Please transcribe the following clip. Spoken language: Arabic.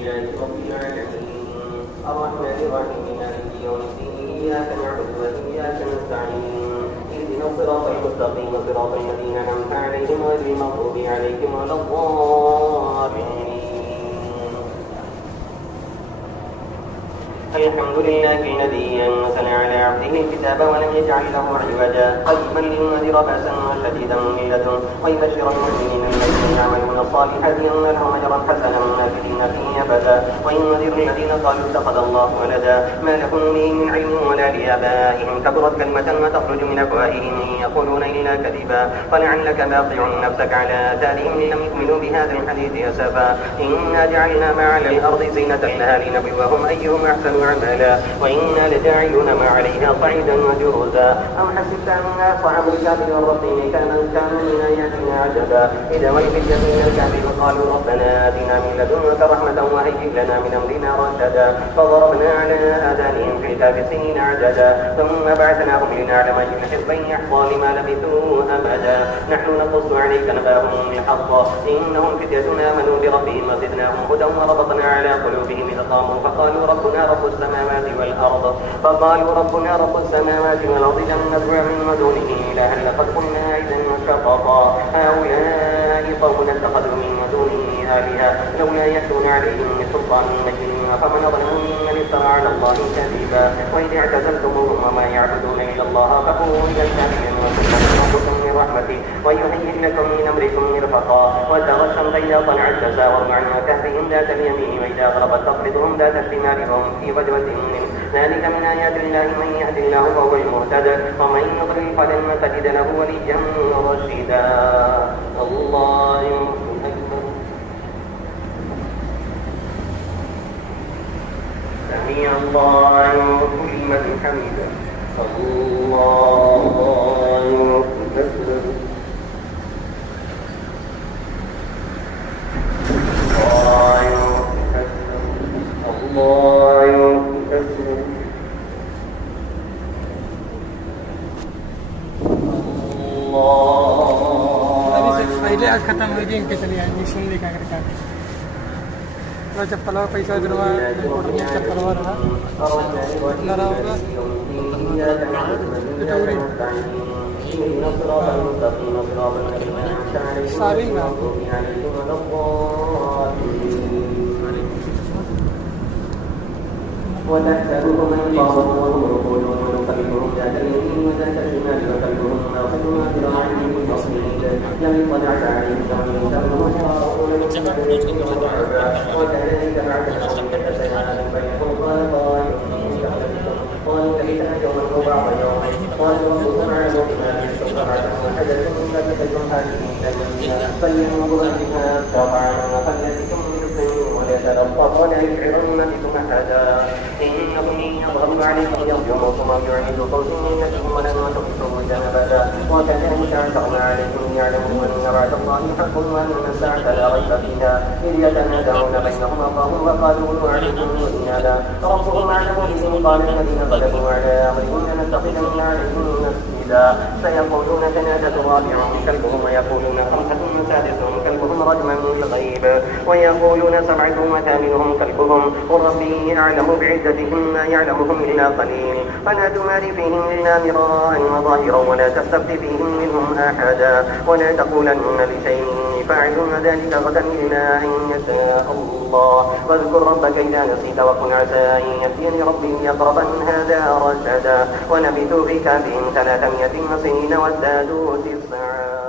لله رب العالمين الرحمن الرحيم مالك يوم الدين إياك نعبد وإياك نستعين اهدنا الصراط المستقيم صراط الذين أنعمت عليهم غير المغضوب عليهم ولا الضالين. الحمد لله الذي أنزل على عبده الكتاب ولم يجعل له عوجا قيما لينذر بأسا شديدا من لدنه ويبشر المؤمنين الذين يعملون الصالحات أن لهم أجرا حسنا ماكثين فيه أبدا وينذر الذين قالوا اتخذ الله ولدا ما لهم به من علم ولا لآبائهم كبرت كلمة وتخرج من أفواههم إن يقولون إلا كذبا فلعلك باقع نفسك على آثارهم إن لم يؤمنوا بهذا الحديث أسفا إنا جعلنا ما على الأرض زينة لها لنبلوهم أيهم أحسن عملا وإنا لجاعلون ما عليها صعيدا وجرزا أم حسبت أن أصحاب الكهف والرقيم كانوا من آياتنا عجبا إذا ولقوا من الكهف وقالوا ربنا آتنا من لدنك رحمة وهيئ لنا من أمرنا رشدا فضربنا على آذانهم في الكهف سنين عددا ثم بعثناهم لنعلم أي الحزبين يحصى لما لبثوا أبدا نحن نقص عليك نبأهم بالحق إنهم فتية آمنوا بربهم وزدناهم هدى وربطنا على قلوبهم إذ قاموا فقالوا ربنا رب السماوات والأرض لن ندعو من دونه إلها لقد قلنا إذا شططا هؤلاء قوم اتخذوا من دونه آلهة لولا يأتون عليهم بسلطان بين فمن أظلم ممن افترى على الله كذبا وإذ اعتزلتموهم وما يعبدون إلا الله فقوموا إلى الكهف ينزل من رحمته ويهيئ لكم من أمركم مرفقا وترى الشمس إذا طلعت تزاور عن كهفهم ذات اليمين وإذا غربت تقرضهم ذات الشمال وهم في فجوة منه ذلك من آيات الله من يهد الله فهو المهتدى ومن يضلل فلن تجد له وليا مرشدا. الله أكبر. سمع الله لمن حمده. الله أكبر. आज खत्म हो गई इनके चले आएंगे सुन लेकर करके तो जब पलाव पैसा दिलवा चप्पलवा रहा लड़ा होगा सारी وتحسبهم أيقاظا وهم رقود ونقلبهم ذات اليمين وذات الشمال وقلبهم ناصب ذراعيه بالمصيد لم يطلع عليهم سمعهم وكذلك بعد ذلك سيئات بينهم قال قائل قالوا كيفنا يوما وبعض يوم قالوا ربكم أعلم بما في السماوات وحدثكم فاتخذتم هذه الدنيا فلينظر بها طبعا وخلتكم ويتلطف ولا يشعرن بكم أحدا إنكم إن يظهروا عليكم يرجموكم أو يعيدوكم إنكم ولن تحصوا جنبا وكذلك أنشأنا عليكم ليعلموا أن وعد الله حق وأن الساعة لا ريب فيها إذ يتنازعون بينهم الله وقالوا ابنوا عليكم بنيانا ربهم أعلم بهم قال الذين غلبوا على أمرهم لنتخذن عليكم مسجدا سيقولون ثلاثة رابعهم كلبهم ويقولون خمسة سادسهم كلبهم رجما بالغيب ويقولون سبعة وثامنهم كلبهم قل ربي أعلم بعدتهم ما يعلمهم إلا قليل فلا تماري فيهم إلا مراء وظاهرا ولا تستفت فيهم منهم أحدا ولا تقولن لشيء فاعل ذلك غدا إلا أن يشاء الله واذكر ربك إذا نسيت وقل عسى أن يأتيني ربي أقرب من هذا رشدا ولبثوا في كهفهم 300 سنين وازدادوا 9